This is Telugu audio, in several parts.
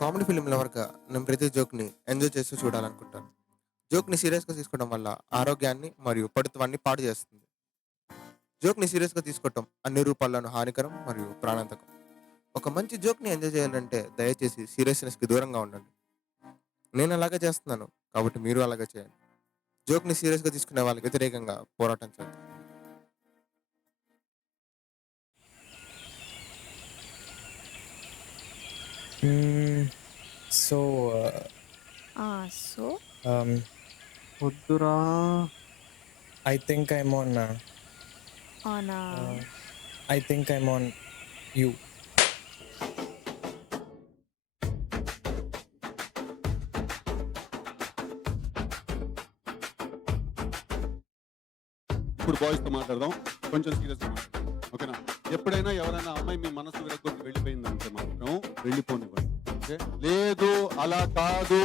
కామెడీ ఫిల్మ్ లవర్‌గా నేను ప్రతి జోక్‌ని ఎంజాయ్ చేస్తూ చూడాలనుకుంటాను. జోక్‌ని సీరియస్‌గా తీసుకోవడం వల్ల ఆరోగ్యాన్ని మరియు పటుత్వాన్ని పాడు చేస్తుంది. జోక్‌ని సీరియస్‌గా తీసుకోవటం అన్ని రూపాల్లోనూ హానికరం మరియు ప్రాణాంతకం. ఒక మంచి జోక్‌ని ఎంజాయ్ చేయాలంటే దయచేసి సీరియస్‌నెస్‌కి దూరంగా ఉండండి. నేను అలాగే చేస్తున్నాను. కాబట్టి మీరు అలాగే చేయండి. జోక్‌ని సీరియస్‌గా తీసుకునే వాళ్ళకి వ్యతిరేకంగా పోరాటం చేద్దాం. Mm, so, సో um, వద్దురా. I think I'm on. అవునా? Uh, I think I'm on you. ఇప్పుడు బాయ్స్తో మాట్లాడదాం. కొంచెం సీరియస్గా మాట్లాడదాం. ఓకేనా? ఎప్పుడైనా ఎవరైనా అమ్మాయి మీ మనసు విరగొట్టి వెళ్ళిపోయిందంటే మాత్రం వెళ్ళిపోనివ్వండి. ఓకే? లేదు అలా కాదు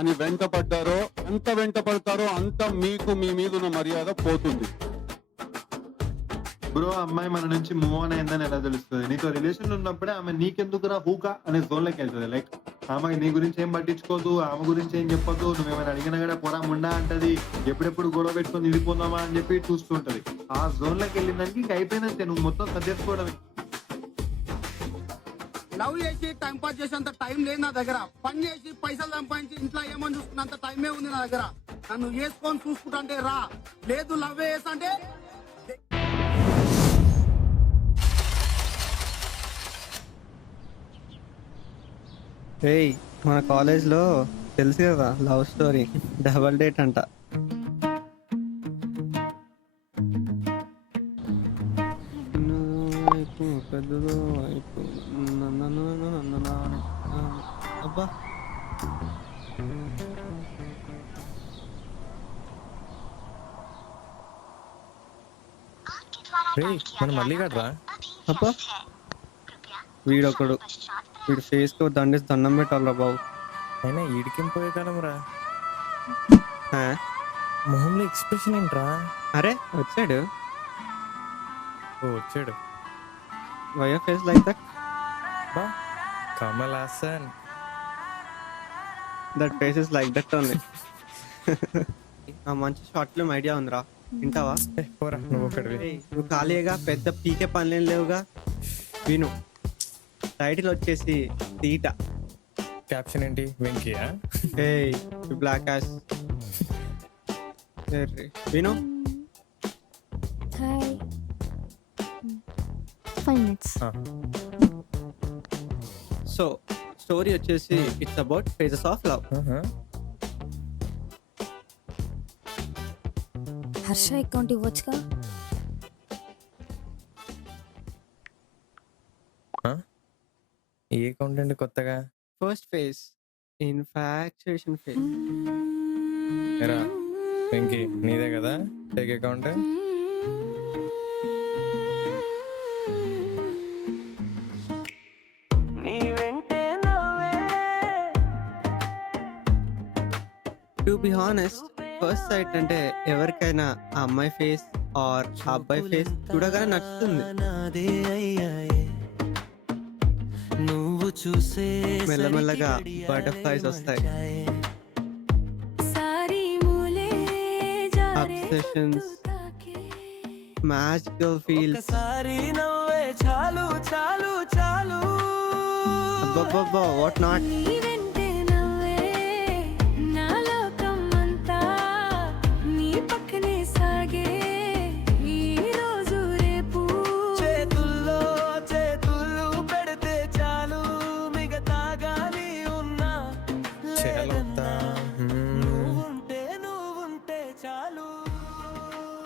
అని వెంట పడ్డారో, ఎంత వెంట పడతారో అంత మీకు మీ మీద ఉన్న మర్యాద పోతుంది. బ్రో, అమ్మాయి మన నుంచి మూవ్ ఆన్ అయిందని ఎలా తెలుస్తుంది? నీతో రిలేషన్ ఉన్నప్పుడే ఆమె నీకెందుకురా హూకా అనే జోన్ లోకి వెళ్తుంది. లైక్ ఆమె నీ గురించి ఏం పట్టించుకోదు, ఆమె గురించి ఏం చెప్పదు. నువ్వేమైనా అడిగినా కూడా పొరా ముండా అంటది. ఎప్పుడెప్పుడు గొడవ పెట్టుకొని విడిపోదామా అని చెప్పి చూస్తూ ఉంటది. ఆ జోన్ లోకి వెళ్ళిందానికి ఇంక అయిపోయినంతే, నువ్వు మొత్తం సర్దేసుకోవడమే. లవ్ చేసి టైం పాస్ చేసేంత టైం లేదు నా దగ్గర. పని చేసి పైసలు సంపాదించి ఇంట్లో ఏమని చూసుకున్నంత టైమే ఉంది నా దగ్గర. నన్ను వేసుకొని చూసుకుంటా అంటే రా, లేదు లవ్ వేసంటే ఏయ్, మన కాలేజ్లో తెలుసు కదా లవ్ స్టోరీ, డబల్ డేట్ అంట. పెద్దదో అబ్బా, రే మనం మళ్ళీ కదరా. అబ్బా, వీడొకడు, వీడు ఫేస్కి దండేసి దండం పెట్టాలరా బాబు. అయినా ఈడికేం పోయే కాలం రా. ఆ, మొహంలో ఎక్స్ప్రెషన్ ఏంట్రా? అరే వచ్చాడు. ఓ వచ్చాడు. Why face like that? బా Kamal Haasan. That face is like that only. ఆ మంచి షార్ట్ ఫిల్మ్ ఐడియా ఉందిరా, వింటావా? పోరా నువ్వు ఒకటివి. ఏయ్, నువ్వు ఖాళీగా పెద్ద పీకే పనులేం లేవుగా, విను. టైటిల్ వచ్చేసి తీట. క్యాప్షన్ ఏంటి? వెంకీయా? ఏయ్ బ్లాక్ యాష్. విను. Hi, 5 minutes. సో స్టోరీ వచ్చేసి it's about phases of love. Harsha account ఇవ్వచ్చుగా? ఏ అకౌంటెంట్ కొత్తగా? First phase infatuation phase. ఎరా వెంకీ, నీదే కదా take account? To be honest, first sight అంటే ఎవరికైనా ఆ అమ్మాయి ఫేస్ ఆర్ ఆ అబ్బాయి ఫేస్ చూడగానే నచ్చుతుంది. మెల్లమెల్లగా బటర్ఫ్లైస్ వస్తాయి, అబ్సెషన్స్, మ్యాజికల్ ఫీల్స్. అబ్బబ్బబ్బా, వాట్ నాట్. చేయాలొద్దా?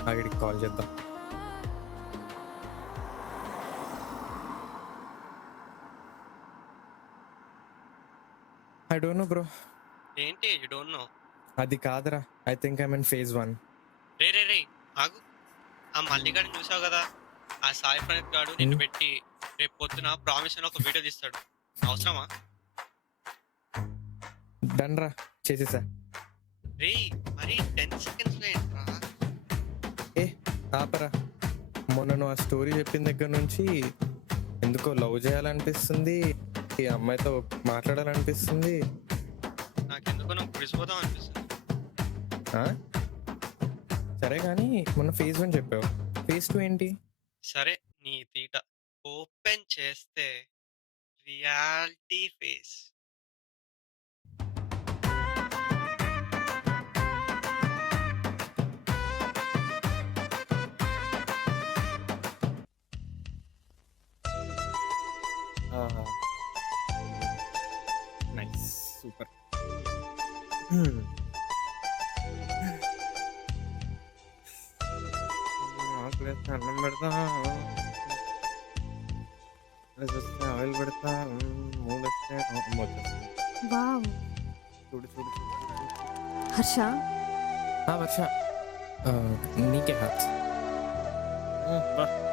ఆవిడికి కాల్ చేద్దాం. I don't know bro. ఏంటి యు డోంట్ నో? అది కాదురా, I think I mean phase 1. రే రే రే ఆగు. ఆ మల్లిగాడిని చూసావు కదా, ఆ సాయి ప్రణీత్ గాడు నిన్ను పెట్టి రేపు పొద్దున ప్రామిస్ అని ఒక వీడియో తీస్తాడు. అవసరమా? డన్ రా, చేసేసా. రే మరి 10 seconds ఏంట్రా? ఏ ఆపరా, మొన్న నువ్వు ఆ స్టోరీ చెప్పిన దగ్గర నుంచి ఎందుకో లవ్ చేయాలనిపిస్తుంది. ఈ అమ్మాయితో మాట్లాడాలనిపిస్తుంది. నాకెందుకో నాకు విడిచిపోదాం అనిపిస్తుంది. ఆ? సరే కానీ మొన్న ఫేజ్ 1 చెప్పావు, ఫేజ్ 2 ఏంటి? సరే నీ తీట ఓపెన్ చేస్తే రియాలిటీ ఫేస్. Nice, super. అన్నం పెడతా, ఆయిల్ పెడతా, 3 వస్తే వావ్. చూడు చూడు. హర్ష, వర్ష, నీకే హ్యాట్స్.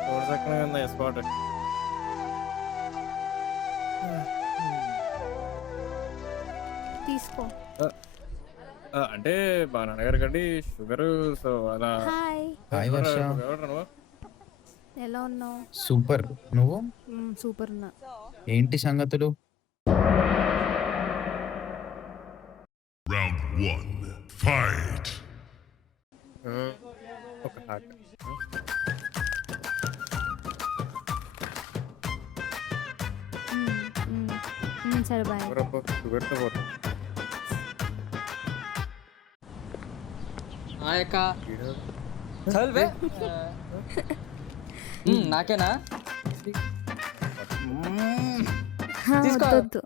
చూడచక్కగా ఉందా స్పాట్? తీసుకో. అంటే మా నాన్నగారు కండి షుగర్, సో అలా. హాయ్, హాయ్ వర్ష. ఎలా ఉన్నావు? సూపర్. నువ్వు? సూపర్ ఉన్నా. ఏంటి సంగతులు? Round 1. Fight. ఒక హార్ట్. సరే బాయ్. షుగర్తో పోతా. నాకేనా? వద్దు.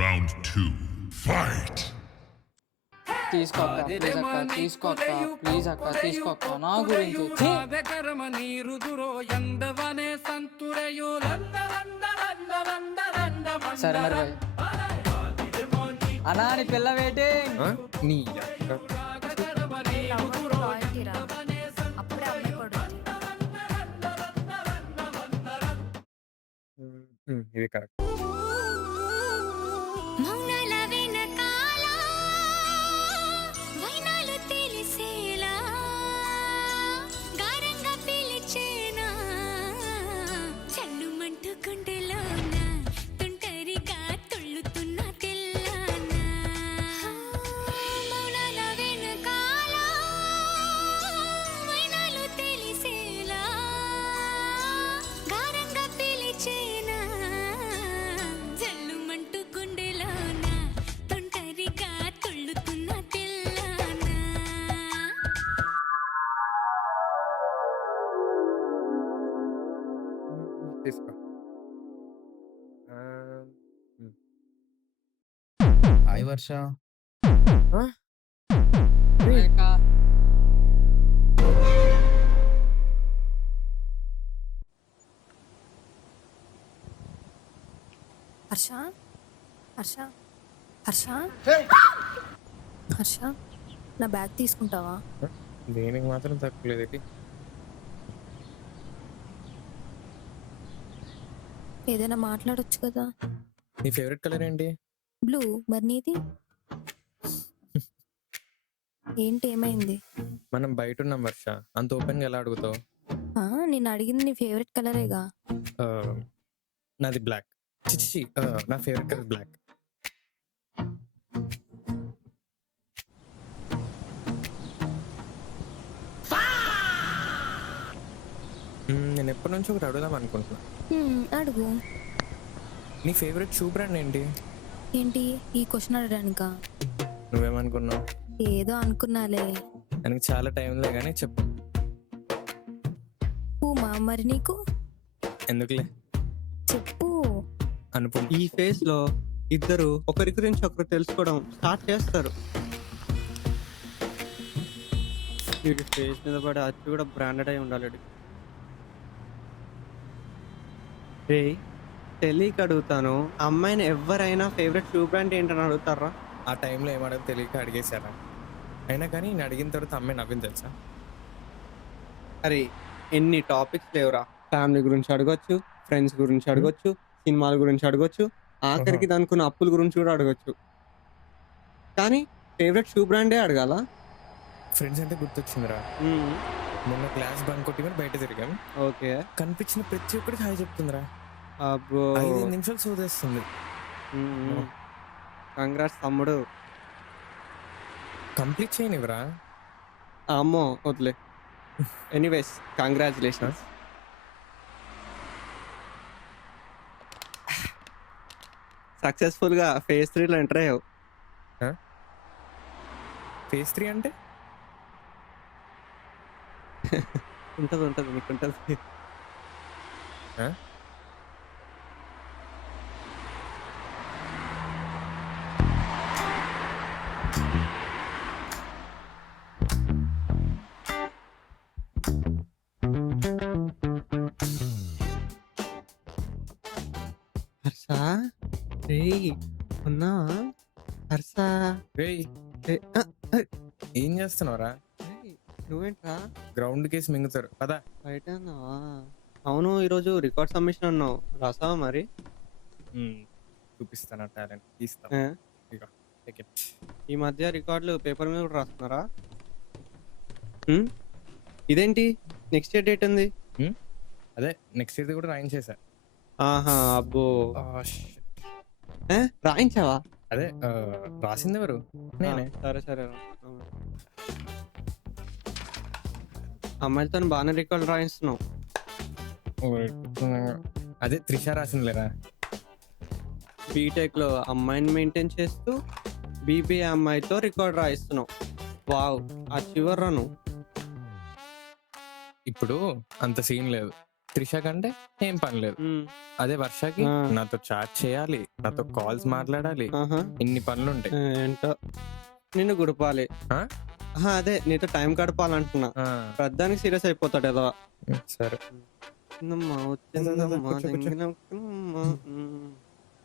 Round 2. Fight. తీసుకో అక్క, ప్లీజ్ అక్క, తీసుకో అక్క, ప్లీజ్ అక్క, తీసుకో అక్క, నా గురించి. సరే మరి బాయ్. అన్నా నీ పిల్ల వెయిటింగ్. నీ అక్క. అప్పుడే అమ్మాయి పడుతుంది. ఇది కరెక్ట్. మౌనాల వెనకాల వైనాలు తెలిసేలా గారంగా పిలిచేనా చల్లుమంటూ గుండెలోన తుంటరిగా తుళ్ళుతున్న తెల్లాన. మౌనాల వెనకాల వైనాలు తెలిసేలా గారంగా పిలిచేనా జల్లుమంటూ గుండెలోన తుంటరిగా తుళ్ళుతున్న తెల్లాన. తీసుకో. హాయ్ వర్ష. అక్క, హర్ష, హర్ష, హర్ష, హర్ష, నా బ్యాగ్ తీసుకుంటావా? దేనికి మాత్రం తక్కువ లేదేంటి? ఏదైనా మాట్లాడొచ్చు కదా. నీ ఫేవరెట్ కలర్ ఏంటి? బ్లూ. మరి నీది ఏంటి? ఏమైంది? మనం బయట ఉన్నాం వర్ష, అంత ఓపెన్గా ఎలా అడుగుతావు? నేను అడిగింది నీ ఫేవరెట్ కలరేగా. నాది బ్లాక్. చిచి, నా ఫేవరెట్ కలర్ బ్లాక్. నేను ఎప్పటి నుంచి ఒకటి అడుగుదాం అనుకుంటున్నా. అడుగు. నీ ఫేవరెట్ షూ బ్రాండ్ ఏంటి? ఏంటి ఈ క్వశ్చన్ అడగడానికా? నువ్వేమనుకున్నావు? ఏదో అనుకున్నాలే. ನನಗೆ చాలా టైంలే కానీ చెప్పు. పూమా. మరి నీకు? ఎందుకులే, చెప్పు. అనుపు. ఈ ఫేజ్ లో ఇద్దరు ఒకరి గురించి ఒకరు తెలుసుకోవడం స్టార్ట్ చేస్తారు. వీడి ఫేస్ మీద పడే అచ్చు కూడా బ్రాండెడ్ అయి ఉండాలి. రే, తెలియక అడుగుతాను, అమ్మాయిని ఎవరైనా ఫేవరెట్ షూ బ్రాండ్ ఏంటని అడుగుతారా? ఆ టైంలో ఏమడగ తెలియక అడిగేశారా? అయినా కానీ నేను అడిగిన తర్వాత అమ్మాయి నవ్వింది తెలుసా? అరే, ఎన్ని టాపిక్స్ లేవురా. ఫ్యామిలీ గురించి అడగొచ్చు, ఫ్రెండ్స్ గురించి అడగొచ్చు, సినిమాల గురించి అడగొచ్చు, ఆఖరికి దానికున్న అప్పుల గురించి కూడా అడగొచ్చు. కానీ ఫేవరెట్ షూ బ్రాండే అడగాల? ఫ్రెండ్స్ అంటే గుర్తొచ్చిందిరా. మొన్న క్లాస్ బంక్ కొట్టి మరి బయట తిరిగాం. ఓకే. కనిపించిన ప్రతి ఒక్కడికి హాయ్ చెప్తుందిరా. అబ్బో! 5 నిమిషాలు సోదేస్తుంది. కంగ్రాట్స్ తమ్ముడు. కంప్లీట్ చేయనివ్వరా. అమ్మో వదిలే. Anyways congratulations. సక్సెస్ఫుల్గా ఫేజ్ 3లో ఎంటర్ అయ్యావు. ఫేజ్ 3 అంటే ఉంటుంది నీకు ఉంటుంది. హర్ష రేయ్ ఉన్నావా హర్ష? రేయ్ ఏం చేస్తున్నావురా? నువ్వేంట్రా గ్రౌండ్ కేసి మింగుతారు పదా. బయట ఉన్నావా? అవును ఈరోజు రికార్డ్ సబ్మిషన్ అన్నావు, రాసావా మరి? చూపిస్తాను టాలెంట్, తీస్తాం. ఆ? ఇగో, take it. ఈ మధ్య రికార్డులు పేపర్ మీద కూడా రాస్తున్నారా? ఇదేంటి నెక్స్ట్ ఇయర్ డేట్ ఉంది? అదే నెక్స్ట్ ఇయర్ కూడా రాయించేసా. ఆహా అబ్బో. రాయించావా? అదే రాసింది ఎవరు? నేనే. సరే సరే. అమ్మాయిలతో బాగానే రికార్డు రాయిస్తున్నావు. అదే త్రిష రాసిందిలేరా. బీటెక్ లో అమ్మాయిని మెయింటైన్ చేస్తూ బీబీఏ అమ్మాయితో రికార్డ్ రాయిస్తున్నావు. వావ్, ఆ చివర్రను. ఇప్పుడు అంత సీన్ లేదు. త్రిష కంటే ఏం పని లేదు. అదే వర్షకి నాతో చాట్ చేయాలి, నాతో కాల్స్ మాట్లాడాలి, ఇన్ని పనులు ఉంటాయి. ఏంటో నిన్ను గుడిపాలి. అదే నీతో టైం గడపాలంటున్నా. పెద్దానికి సీరియస్ అయిపోతాడు ఏదో. సరే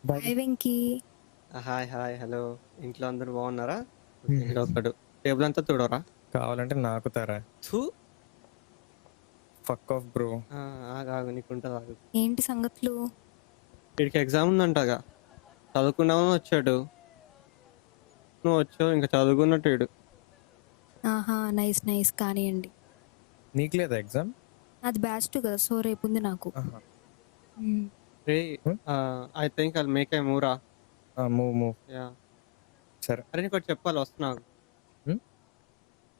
hi Venky. Hi hi hello. ఇంట్లో అందరు బాగున్నారా? ఒకడు టేబుల్ అంతా చూడరా? కావాలంటే నాకుతారా. Fuck off bro. ఆగు నీకుంటుంది ఆగు. ఏంటి సంగతులు? వీడికి ఎగ్జామ్ ఉందంటగా, చదువుకున్నామని వచ్చాడు. నువ్వు వచ్చావు ఇంకా చదువుకున్నట్టు వీడు. ఆహా నైస్ నైస్ కానివ్వండి. నీకు లేదా ఎగ్జామ్? అది బ్యాచ్ 2 కదా, సో రేపు ఉంది నాకు. రే I think I make a move రా. మూవ్. యా సరే. అరే నీకు ఒకటి చెప్పాలి, వస్తున్నావు.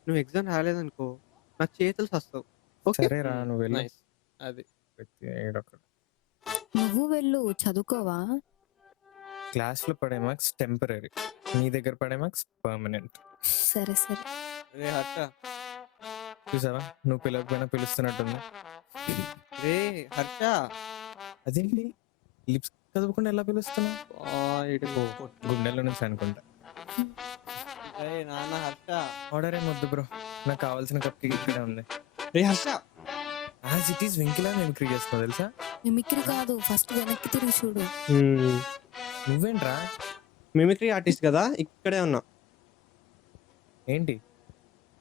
నువ్వు ఎగ్జామ్ రాలేదనుకో నాకు చేతులు వస్తావు. సరేరా నువ్వు వెళ్ళు. అది నువ్వు వెళ్ళు, చదువుకోవా? క్లాస్ లో పడే మార్క్స్ టెంపరీ, నీ దగ్గర పడే మార్క్స్ పర్మనెంట్. సరే సరే. రే హర్ష చూసావా, నువ్వు పిలవకపోయినా పిలుస్తున్నట్టుంది. రే హర్ష, అదేంటి లిప్స్ చదవకుండా ఎలా పిలుస్తున్నావు? గుండెల్లో నుంచి అనుకుంటా. నాన్న హర్ష. ఆర్డర్ ఏం వద్దు బ్రో, నాకు కావాల్సిన కప్ కేక్ ఇక్కడే ఉంది. రే హర్ష, యాజ్ ఇట్ ఈస్ వెంకిలా మిమిక్రీ చేస్తున్నావు తెలుసా? మిమిక్రీ కాదు, ఫస్ట్ వెనక్కి తిరిగి చూడు. నువ్వేంట్రా మిమిక్రీ ఆర్టిస్ట్ కదా, ఇక్కడే ఉన్నా. ఏంటి?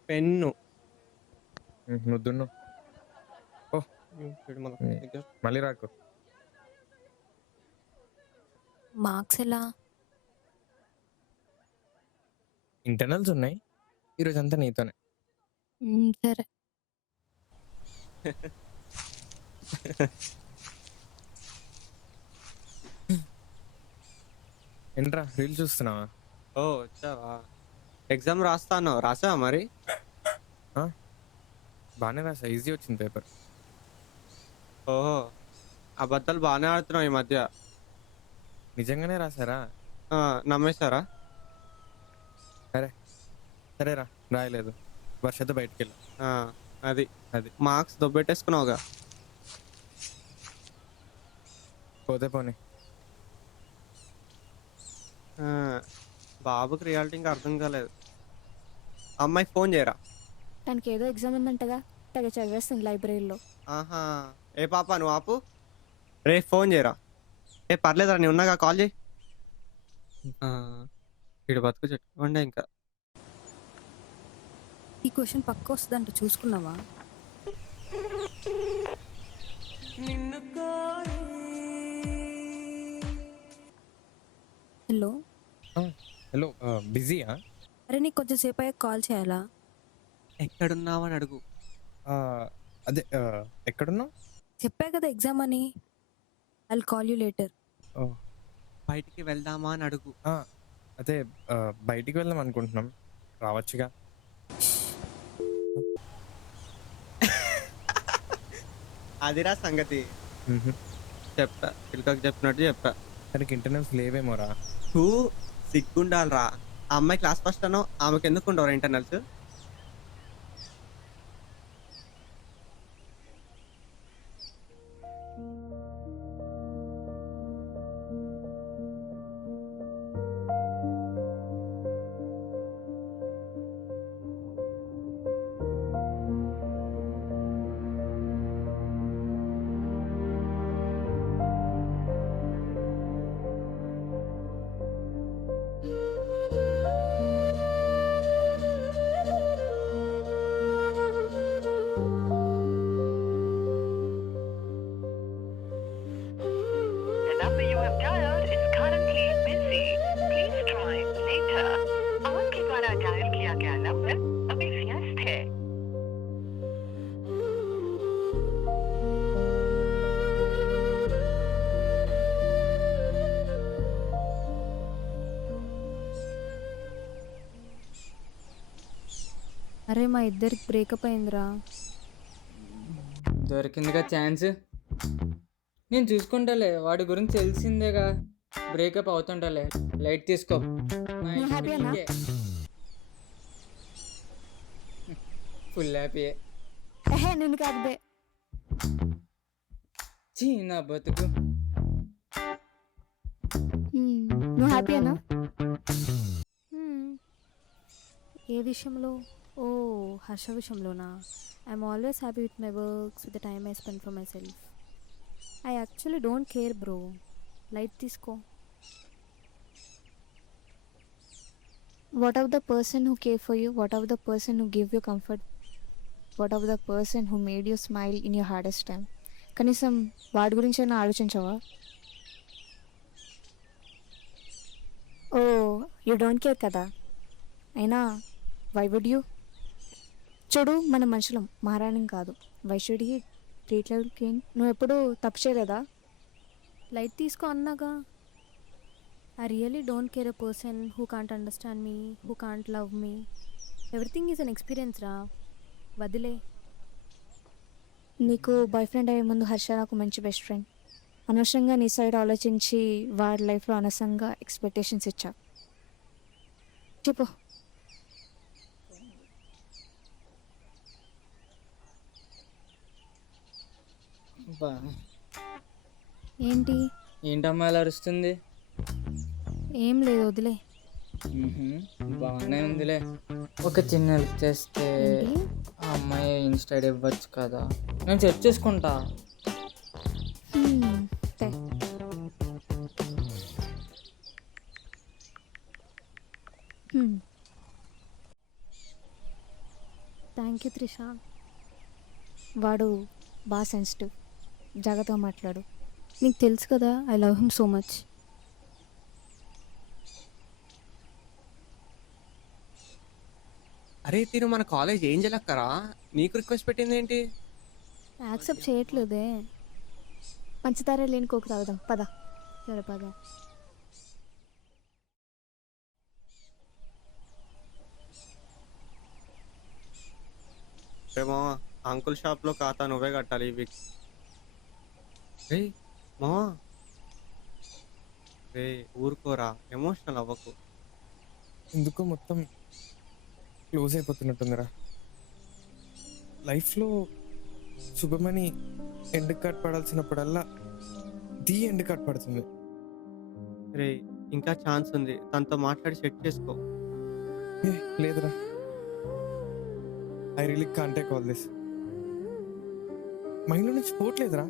పెన్ను. నువ్వు ఓ మళ్ళీ రాకు. మార్క్స్ ఎలా? ఇంటర్నల్స్ ఉన్నాయి, ఈరోజు అంతా నీతోనే. సరే. ఏంట్రా రీల్ చూస్తున్నావా? ఓ వచ్చావా? ఎగ్జామ్ రాస్తాను, రాసావా మరి? బాగానే రాసా, ఈజీ వచ్చింది పేపర్. ఓహో, అబద్ధాలు బాగానే ఆడుతున్నావు ఈ మధ్య. నిజంగానే రాసారా? నమ్మేశారా? సరేరా, రాయలేదు, వర్షతో బయటికి వెళ్ళా. అది మార్క్స్ దొబ్బెట్టేసుకున్నావుగా. పోతే పోనీ. బాబుకి రియాలిటీ ఇంకా అర్థం కాలేదు. అమ్మాయికి ఫోన్ చేయరా. తనకి ఏదో ఎగ్జామ్ ఉందంటగా, తెగ చదివేస్తుంది లైబ్రరీలో. ఆహా, ఏ పాప నువ్వు ఆపు. రే ఫోన్ చేయరా. పర్లేదురా, నేను ఉన్నాగా, కాల్ చేయి. ఇటు బతుకు చెట్టుకోండి. ఇంకా ఈ క్వశ్చన్ పక్క వస్తుందంట, చూసుకున్నావా? Hello hello, బిజీయా? అరే నీకు కొంచెం సేపు అయ్యాక కాల్ చేయాలా? ఎక్కడున్నావని అడుగు. అదే ఎక్కడున్నావు? చెప్పా కదా ఎగ్జామ్ అని. I call you later. బయటికి వెళ్దామా అని అడుగు. అదే బయటికి వెళ్దాం అనుకుంటున్నాం, రావచ్చుగా. అదిరా సంగతి. చెప్పా, పిల్లకి చెప్పినట్టు చెప్పా. దానికి ఇంటర్నల్స్ లేవేమోరా. సిగ్గుండాలరా. ఆ అమ్మాయి క్లాస్ ఫస్ట్ అనో, ఆమెకి ఎందుకు ఉండవురా internals? The number you have dialed is currently busy. Please try later. आपके द्वारा डायल किया गया नंबर अभी व्यस्त है. అరే మా ఇద్దరికి బ్రేకప్ అయిందిరా. దొరికిందిగా ఛాన్స్. నేను చూసుకుంటాలే, వాడి గురించి తెలిసిందేగా. బ్రేకప్ అవుతుంటాలే, లైట్ తీసుకో. నువ్వు హ్యాపీయేనా? Full happy. నేను కాదు బే. చీ నా బతుకు. నువ్వు హ్యాపీయేనా? ఏ విషయంలో? ఓ హర్ష విషయంలోనా? I'm always happy with my works, with the time I spend for my self. I actually don't care bro. Light తీసుకో. What of the person who care for you? What of the person who give you comfort? What of the person who made you smile in your hardest time? కనీసం వాడి గురించైనా ఆలోచించవా? ఓ యూ డోంట్ కేర్ కదా. అయినా వై వుడ్ యూ? చూడు, మన మనుషులం, మహారాణం కాదు. Why should he treat like king? నువ్వు ఎప్పుడు తప్పు చేయలేదా? లైట్ తీసుకో అన్నాగా. I really don't care a person who can't understand me, who can't love me. Everything is an experience రా, వదిలే. నీకు బాయ్ ఫ్రెండ్ అయ్యే ముందు హర్ష నాకు మంచి బెస్ట్ ఫ్రెండ్. అనవసరంగా నీ సైడ్ ఆలోచించి వాడి లైఫ్లో అనవసరంగా ఎక్స్పెక్టేషన్స్ ఇచ్చా. చెప్పు. ఏంటి ఏంటమ్మా ఇలా అరుస్తుంది? ఏం లేదు, వదిలే. బాగానే ఉందిలే. ఒక చిన్న హెల్ప్ చేస్తే ఏంటి? ఆ అమ్మాయి ఇన్స్టైడ్ ఇవ్వచ్చు కదా, నేను చెక్ చేసుకుంటా. Thank you Trisha. వాడు బాగా సెన్సిటివ్, జాగ్రత్తగా మాట్లాడు. నీకు తెలుసు కదా, I love him so much. అరే తిను మన కాలేజ్ ఏం చేయలక్కరా, నీకు రిక్వెస్ట్ పెట్టింది ఏంటి? యాక్సెప్ట్ చేయట్లేదే. పంచదార లేని కోకు తాగుదాం పద. సరే పద. రేమో అంకుల్ షాప్లో ఖాతా నువ్వే కట్టాలి ఈ వీక్. రే మావా, రే ఊరుకోరా, ఎమోషనల్ అవ్వకు. ఎందుకో మొత్తం క్లోజ్ అయిపోతున్నట్టుందిరా. లైఫ్లో శుభమని ఎండ్ కార్డ్ పడాల్సినప్పుడల్లా ది ఎండ్ కార్డ్ పడుతుంది. రే ఇంకా ఛాన్స్ ఉంది, తనతో మాట్లాడి సెట్ చేసుకో. లేదురా, I really can't take all this. మైండ్లో నుంచి పోవట్లేదురా.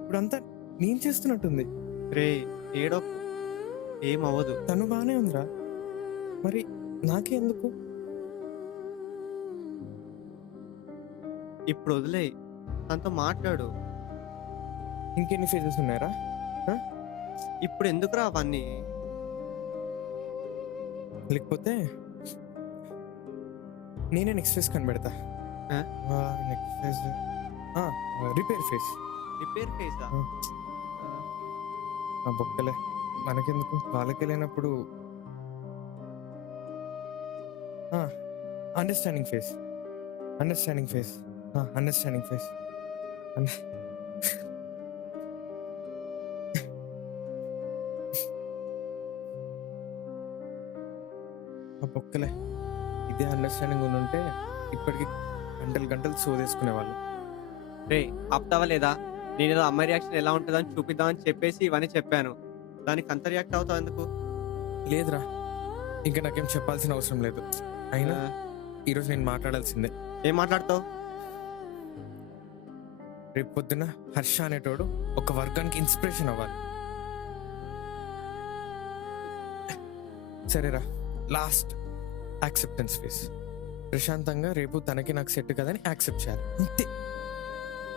ఇప్పుడంతా నేను చేస్తున్నట్టుంది. రే ఏడో, ఏమవ్వదు. తను బాగానే ఉందిరా, మరి నాకే ఎందుకు? ఇప్పుడు వదిలే, తనతో మాట్లాడు. ఇంకెన్ని ఫేజెస్ ఉన్నాయరా? ఇప్పుడు ఎందుకురా అవన్నీ? లేకపోతే నేనే నెక్స్ట్ ఫేజ్ కనిపెడతా. Next phase repair phase. Repair ఫేసా? ఆ బొక్కలే మనకెందుకు, వాళ్ళకి లేనప్పుడు. Understanding phase. Understanding phase. Understanding phase. ఆ బొక్కలే ఇదే అండర్స్టాండింగ్ ఉంటే ఇప్పటికి గంటలు గంటలు సోదేసుకునేవాళ్ళు. రే ఆపుతావా లేదా? నేను ఏదో అమ్మాయి రియాక్షన్ ఎలా ఉంటుందని చూపిద్దామని చెప్పేసి ఇవన్నీ చెప్పాను, దానికి అంత రియాక్ట్ అవుతావు ఎందుకు? లేదురా, ఇంకా నాకేం చెప్పాల్సిన అవసరం లేదు. అయినా ఈరోజు నేను మాట్లాడాల్సిందే. ఏం మాట్లాడతావు? రేపు పొద్దున హర్ష అనేటోడు ఒక వర్గానికి ఇన్స్పిరేషన్ అవ్వాలి. సరేరా, లాస్ట్ యాక్సెప్టెన్స్ ఫేస్. ప్రశాంతంగా రేపు తనకి నాకు సెట్ కదని యాక్సెప్ట్ చేయాలి, అంతే.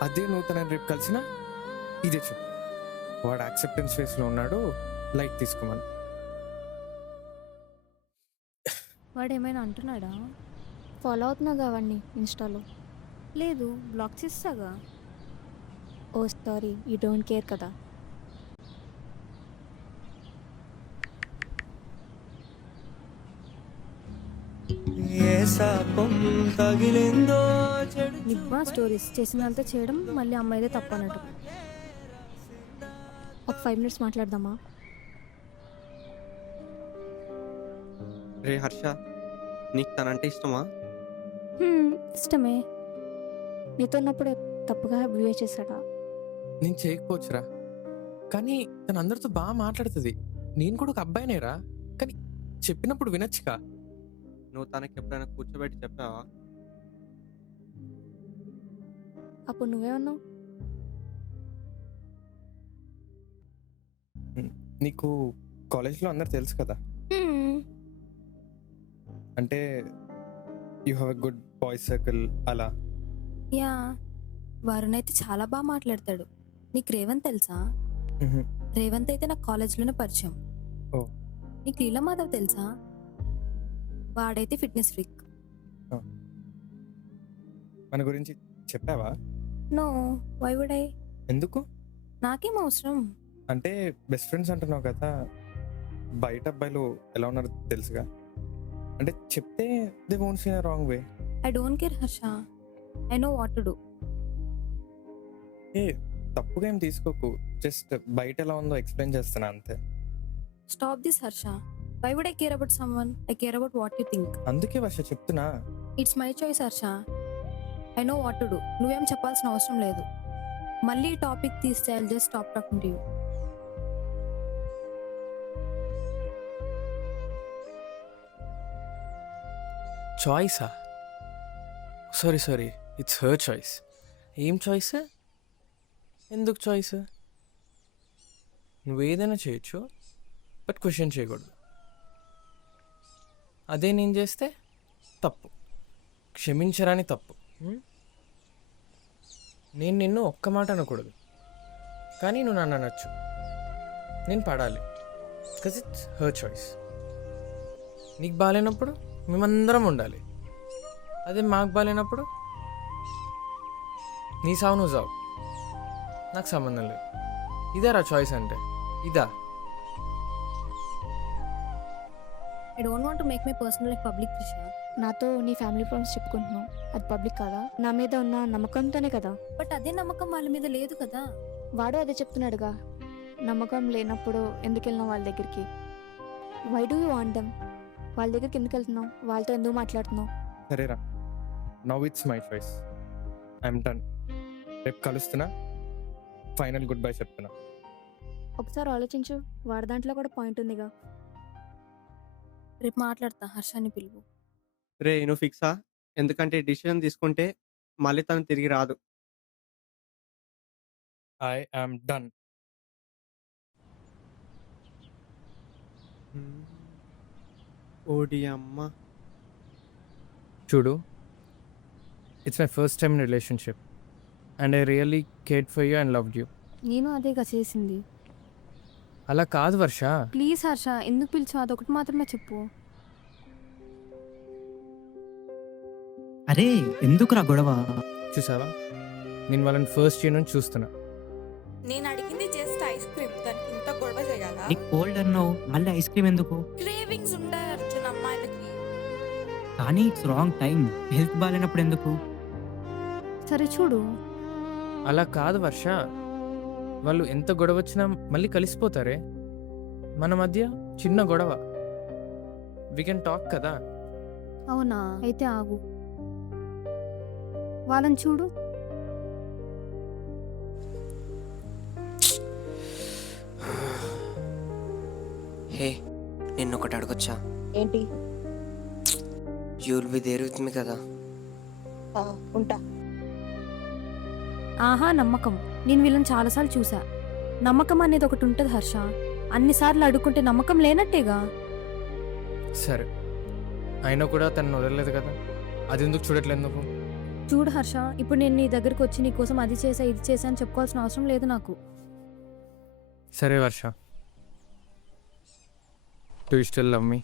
అదే నువ్వు తనని రేపు కలిసినా ఇదే చెప్పు, వాడు యాక్సెప్టెన్స్ ఫేస్లో ఉన్నాడు, లైట్ తీసుకోమని. వాడు ఏమైనా అంటున్నాడా? ఫాలో అవుతున్నాగా వాడిని ఇన్స్టాలో? లేదు, బ్లాక్ చేస్తాగా. ఓ సారీ, యూ డోంట్ కేర్ కదా. నిబ్బా స్టోరీస్ చేసినంత చేయడం, మళ్ళీ అమ్మాయిదే తప్పు అన్నట్టు. ఒక 5 minutes మాట్లాడదామా? రే హర్ష, నీకు తనంటే ఇష్టమా? ఇష్టమే. నీతో ఉన్నప్పుడు తప్పుగా బిహేవ్ చేశాడా? నేను చేయకపోవచ్చురా, కానీ తను అందరితో బాగా మాట్లాడుతుంది. నేను కూడా ఒక అబ్బాయినేరా, కానీ చెప్పినప్పుడు వినొచ్చుగా. నువ్వు తనకి ఎప్పుడైనా కూర్చోబెట్టి చెప్పావా? అప్పుడు నువ్వేమన్నావు? నీకు కాలేజ్లో అందరు తెలుసు కదా, అంటే you have a good boys circle అలా. యా, వరుణ్ అయితే చాలా బాగా మాట్లాడతాడు. నీకు రేవంత్ తెలుసా? రేవంత్ అయితే నాకు కాలేజ్లోనే పరిచయం. ఓ. నీకు లీలా మాధవ్ తెలుసా? వాడైతే ఫిట్నెస్ ఫ్రీక్. మన గురించి చెప్పావా? No, why would I? ఎందుకు? నాకేం అవసరం? అంటే బెస్ట్ ఫ్రెండ్స్ అంటున్నావు కదా, బయట అబ్బాయిలు ఎలా ఉన్నారో తెలుసుగా, అంటే చెప్తే they won't see in wrong way. I don't care Harsha, I know what to do. ఏ తప్పుగా ఏం తీసుకోకు, జస్ట్ బయట ఎలా ఉందో ఎక్స్ప్లెయిన్ చేస్తున్నా అంతే. Stop this Harsha. Why would I care about someone? I care about what you think. అందుకే వర్ష చెప్తున్నా. It's my choice Harsha, I know what to do. నువ్వేం చెప్పాల్సిన అవసరం లేదు. మళ్ళీ ఈ టాపిక్ తీస్తే I just stop talking to you. చాయిసా? Sorry, it's her choice. ఏం చాయిస్? ఎందుకు చాయిస్? నువ్వేదైనా చేయొచ్చు, బట్ క్వశ్చన్ చేయకూడదు. అదే నేను చేస్తే తప్పు, క్షమించరాని తప్పు. నేను నిన్ను ఒక్క మాట అనకూడదు, కానీ నువ్వు నన్ను అనొచ్చు. నేను పడాలి, బికాజ్ ఇట్స్ హర్ చాయిస్. నీకు బాగాలేనప్పుడు మేమందరం ఉండాలి, అదే మాకు బాగాలేనప్పుడు నీ సావు నువ్వు సావు, నాకు సంబంధం లేదు. ఇదేరా చాయిస్ అంటే, ఇదా? I don't want to make my personal life public Trisha. నాతో నీ ఫ్యామిలీ ప్రాబ్లమ్స్ చెప్పుకుంటున్నావు, అది పబ్లిక్ కాదా? నా మీద ఉన్న నమ్మకంతోనే కదా. బట్ అదే నమ్మకం వాళ్ళ మీద లేదు కదా. వాడు అదే చెప్తున్నాడుగా, నమ్మకం లేనప్పుడు ఎందుకు వెళ్ళినావు వాళ్ళ దగ్గరికి? Why do you want them? వాళ్ళ దగ్గరికి ఎందుకు వెళ్తున్నావు? వాళ్ళతో ఎందుకు మాట్లాడుతున్నావు? సరేరా, now it's my choice, I'm done. రేపు కలుస్తున్నా, ఫైనల్ గుడ్ బై చెప్తున్నా. ఒకసారి ఆలోచించు, వాడి దాంట్లో కూడా పాయింట్ ఉందిగా. రేపు మాట్లాడతా, హర్షాన్ని పిలువు. రే నువ్వు ఫిక్సా? ఎందుకంటే డిసిషన్ తీసుకుంటే మళ్ళీ తను తిరిగి రాదు. I am done. ఓడి అమ్మ. చూడు, it's my first time in relationship and I really cared for you and loved you. నేను అదేగా చేసింది. అలా కాదు వర్ష. ప్లీజ్ హర్ష, ఎందుకు పిలిచావు? అదొకటి మాత్రమే చెప్పు. అరే ఎందుకురా గొడవ? చూసావా, నేను వాళ్ళని ఫస్ట్ ఇయర్ నుంచి చూస్తున్నా. నేను అడిగింది జస్ట్ ఐస్ క్రీమ్, దానికి ఇంత గొడవ చేయాలా? నీకు కోల్డ్ అన్నావు, మళ్ళీ ఐస్ క్రీమ్ ఎందుకు? క్రేవింగ్స్ ఉంటాయి అర్జున్ అమ్మాయిలకి. కానీ ఇట్స్ రాంగ్ టైం. హెల్త్ బాగాలేనప్పుడు ఎందుకు? సరే చూడు. అలా కాదు వర్ష, వాళ్ళు ఎంత గొడవ వచ్చినా మళ్ళీ కలిసిపోతారే. మన మధ్య చిన్న గొడవ, వి కెన్ టాక్ కదా. అవునా, అయితే ఆగు. వాళ్ళని చూడు. హే, నిన్నొకటి అడగొచ్చా? ఏంటి? You'll be there with me కదా? ఉంటా. ఆహా, నమ్మకం. నేను వీళ్ళని చాలాసార్లు చూసా. నమ్మకం అనేది ఒకటి ఉంటుంది హర్ష. అన్నిసార్లు అడుక్కుంటే నమ్మకం లేనట్టేగా. సరే, అయినా కూడా తను వదలలేదు కదా, అది ఎందుకు చూడట్లేదు నువ్వు? చూడు హర్ష, ఇప్పుడు నేను నీ దగ్గరకు వచ్చి నీ కోసం అది చేసా ఇది చేసా అని చెప్పుకోవాల్సిన అవసరం లేదు నాకు. సరే Varsha, do you still love me?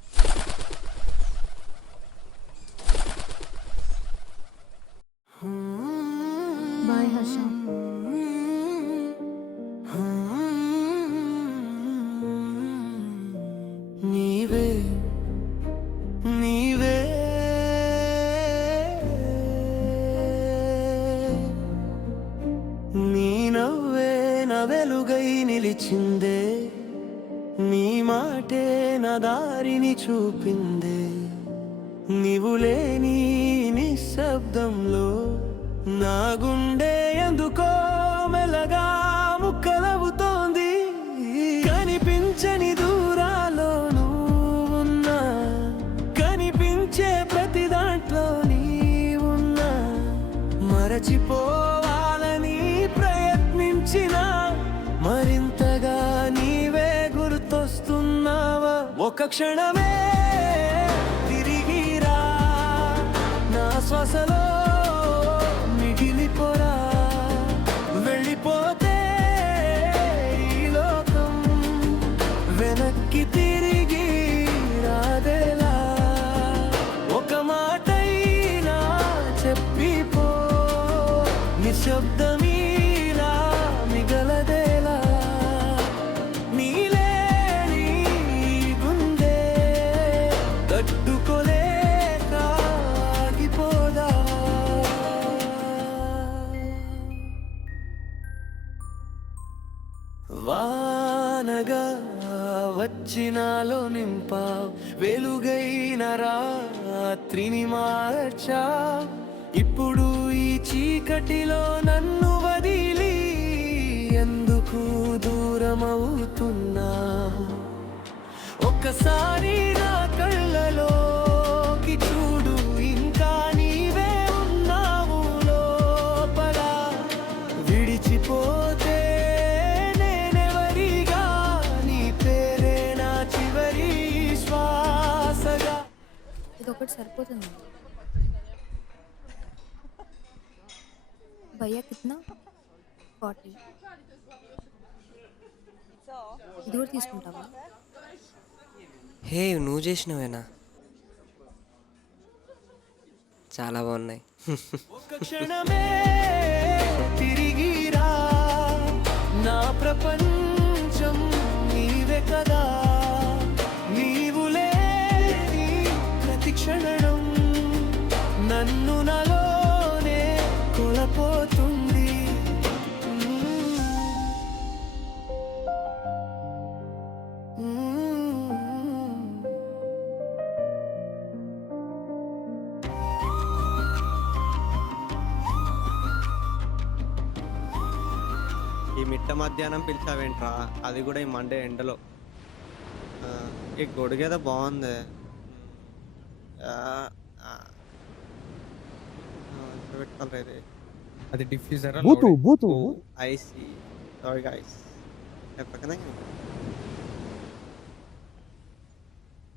Bye Harsha. నీవే నీవే నీ నవ్వే నా వెలుగై నిలిచిందే, నీ మాటే నా దారిని చూపిందే. నీవు లేని నిశ్శబ్దంలో నా గుండె ఎందుకో మెల్లగా ముక్కలవుతోంది. కనిపించని దూరాలో నువ్వున్నా, కనిపించే ప్రతి దాంట్లో నీవున్నా. మరచిపోవాలని ప్రయత్నించిన మరింతగా నీవే గుర్తొస్తున్నావా? ఒక క్షణమే తిరిగిరా, నా శ్వాసలో మిగిలిపోరా. వెళ్ళిపోతే ఈ లోకం వెనక్కి తిరిగి రాదేలా. ఒక మాటైనా చెప్పిపో, నిశ్శబ్దమీలా మిగలదేలా. నీలేని గుండె తట్టుకోలేక ఆగిపోదా. వానగా వచ్చినాలో నింపా, వెలుగైన రాత్రిని మార్చా. ఇప్పుడు ఈ చీకటిలో నన్ను వదిలి ఎందుకు దూరమవుతున్నా? ఒక్కసారి నా కళ్ళలోకి చూడు, ఇంకా నీవే ఉన్నావు లోపల. విడిచిపోతే నేనెవరిగా, నీ పేరే నా చివరి శ్వాసగా. ఇదొకటి సరిపోతుంది. భయ్యా కిतना? 40. ఇది కూడా తీసుకుంటావా? హే, నువ్వు చేసినవేనా? చాలా బాగున్నాయి. ఒక క్షణమే తిరిగిరా, నా ప్రపంచం నీవే కదా. నీవు లేని ప్రతి క్షణం నన్ను నాలోనే కోల్పోతుంది. ఈ మిట్ట మధ్యాహ్నం పిలిచావేంట్రా, అది కూడా ఈ మండే ఎండలో? ఈ గొడుగేదో బాగుంది. పెట్టుకోలేదు. అది డిఫ్యూజర్. ఐసీ సారీ గైస్, చెప్పకనే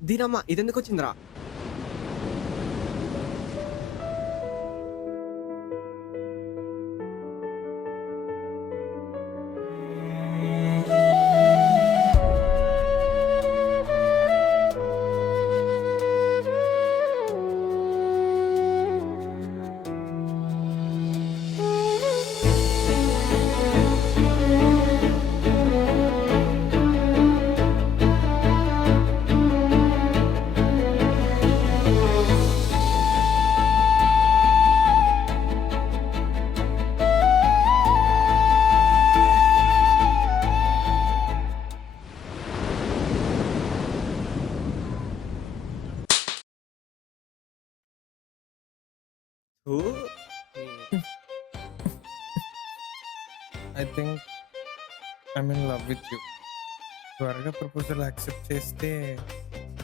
దీనమ్మా ఇది ఎందుకు వచ్చిందిరా? ఊ. I think I mean love with you. త్వరగా ప్రపోజల్ యాక్సెప్ట్ చేస్తే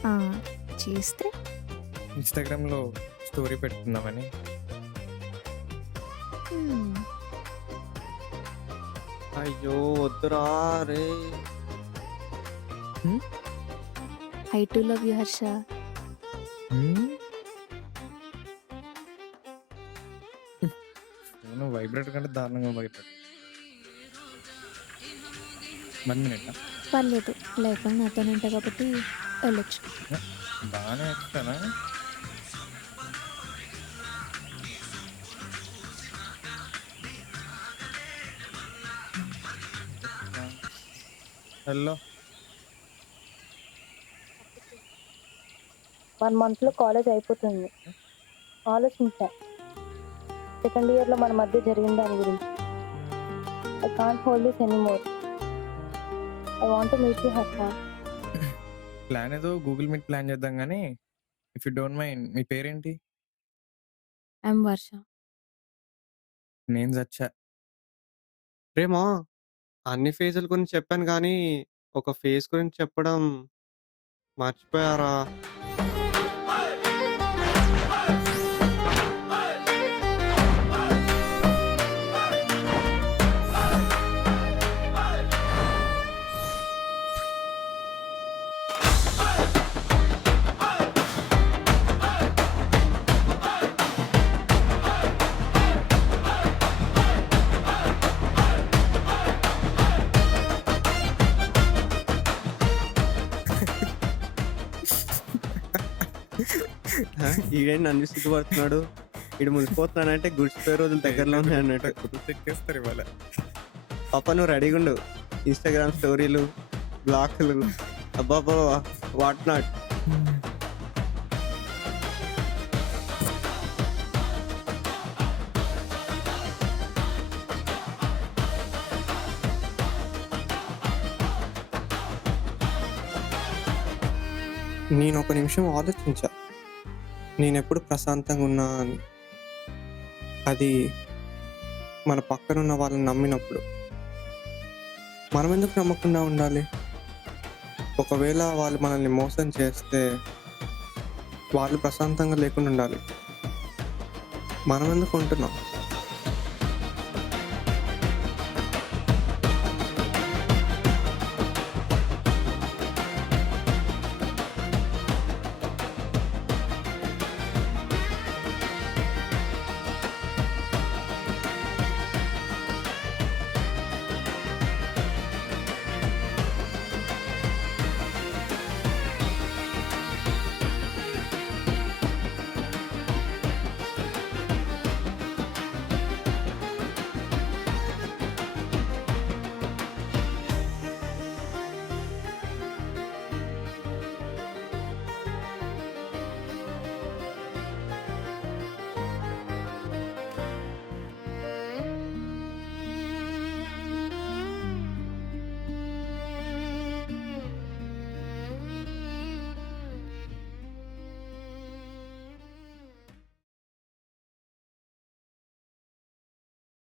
ఆ, చేస్తే ఇన్స్టాగ్రామ్లో స్టోరీ పెట్టుకుందామని. హ్మ్, అయ్యో వద్దురా రే. I too love you Harsha. నేను వైబ్రేట్ కంటే దారుణంగా వైబ్రేట్. 1 minute. పర్లేదు, లైఫ్ అని నాతోనే ఉంటాయి కాబట్టి వెళ్ళొచ్చు. బాగానే ఎక్కుతానా? హలో. 1 monthలో కాలేజ్ అయిపోతుంది. ఆలోచించా సెకండ్ ఇయర్లో మన మధ్య జరిగిన దాని గురించి. I can't hold this anymore. I want to meet you Harsha. Plan ఏదో గూగుల్ మీట్ ప్లాన్ చేద్దాం కానీ ఇఫ్ యూ డోంట్ మైండ్ మీ పేరేంటి? ఐఎమ్ వర్ష. నేను చచ్చా. రేమా అన్ని ఫేజుల గురించి చెప్పాను కానీ ఒక ఫేజ్ గురించి చెప్పడం మర్చిపోయారా? ఈడేంటి నన్ను సిగ్గుపడుతున్నాడు. ఇడు మురిసిపోతున్నానంటే గుడిచిపోయే రోజులు దగ్గరలో ఉన్నాయి అన్నట్టు. ఎక్కేస్తారు ఇవాళ. పాప నువ్వు రెడీగా ఉండు. ఇన్స్టాగ్రామ్ స్టోరీలు, బ్లాక్లు, అబ్బాబా వాట్ నాట్. నేను ఒక నిమిషం ఆలోచించా, నేనెప్పుడు ప్రశాంతంగా ఉన్నా అని. అది మన పక్కనున్న వాళ్ళని నమ్మినప్పుడు. మనం ఎందుకు నమ్మకుండా ఉండాలి? ఒకవేళ వాళ్ళు మనల్ని మోసం చేస్తే వాళ్ళు ప్రశాంతంగా లేకుండా ఉండాలి. మనం ఎందుకు ఉంటున్నాం?